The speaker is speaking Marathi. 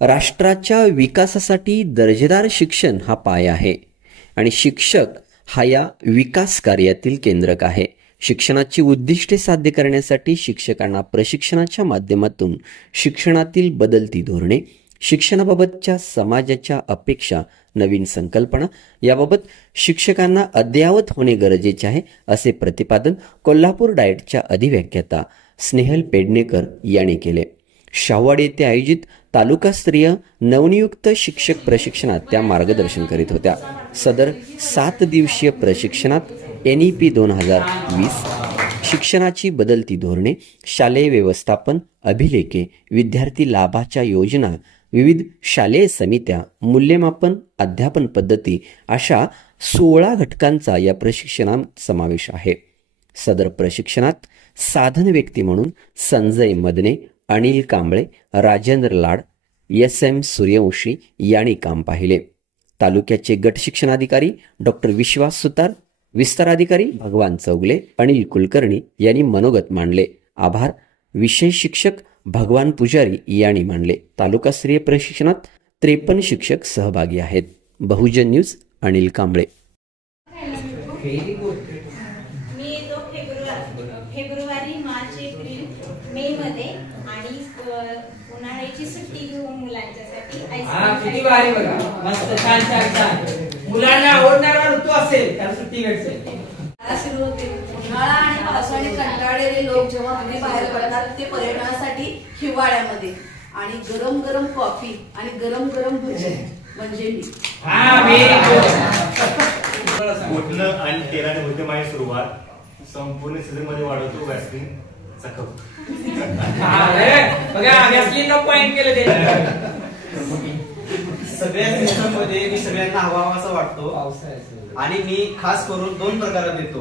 राष्ट्राच्या विकासासाठी दर्जेदार शिक्षण हा पाया आहे आणि शिक्षक हा या विकास कार्यातील केंद्रक आहे. शिक्षणाची उद्दिष्टे साध्य करण्यासाठी शिक्षकांना प्रशिक्षणाच्या माध्यमातून शिक्षणातील बदलती धोरणे, शिक्षणाबाबतच्या समाजाच्या अपेक्षा, नवीन संकल्पना याबाबत शिक्षकांना अद्ययावत होणे गरजेचे आहे, असे प्रतिपादन कोल्हापूर डाएटच्या अधिव्याख्याता स्नेहल पेडणेकर यांनी केले. शाहूवाडी येथे आयोजित तालुकास्तरीय नवनियुक्त शिक्षक प्रशिक्षणात त्या मार्गदर्शन करीत होत्या. सदर 7 दिवसीय प्रशिक्षणात NEP 2020, शिक्षणाची बदलती धोरणे, शालेय व्यवस्थापन, अभिलेखे, विद्यार्थी लाभाच्या योजना, विविध शालेय समित्या, मूल्यमापन, अध्यापन पद्धती अशा 16 घटकांचा या प्रशिक्षणात समावेश आहे. सदर प्रशिक्षणात साधन व्यक्ती म्हणून संजय मदने, अनिल कांबळे, राजेंद्र लाड, SM सूर्यवंशी यांनी काम पाहिले. तालुक्याचे गट शिक्षणाधिकारी डॉक्टर विश्वास सुतार, विस्तार अधिकारी भगवान चौगले, अनिल कुलकर्णी यांनी मनोगत मांडले. आभार विषय शिक्षक भगवान पुजारी यांनी मांडले. तालुकास्तरीय प्रशिक्षणात 53 शिक्षक सहभागी आहेत. बहुजन न्यूज अनिल कांबळे. फेब्रुवारी, मार्च, एप्रिल, मे मध्ये आणि उन्हाळ्याची सुट्टी घेऊन मुलांच्यासाठी किती भारी बघा, मस्त छान छान छान. मुलांना आवडणारा ऋतू असेल तर सुट्टी भेटते. सुरू होते. उन्हाळा आणि पावसाने कंटाळलेले लोक जेव्हा घरी बाहेर पडतात ते पर्यटनासाठी हिवाळ्यामध्ये, आणि गरम गरम कॉफी आणि गरम गरम भजी म्हणजे मी. उठणं आणि तेलाने होते माझी सुरुवात. संपूर्ण सीझन मध्ये वाढवतो व्हॅसलिन चकव. बघा व्हॅसलिनला पॉइंट केलं ते. सगळ्या सीझन मध्ये मी सगळ्यांना हवा हवासा वाटतो आणि मी खास करून 2 प्रकारात देतो.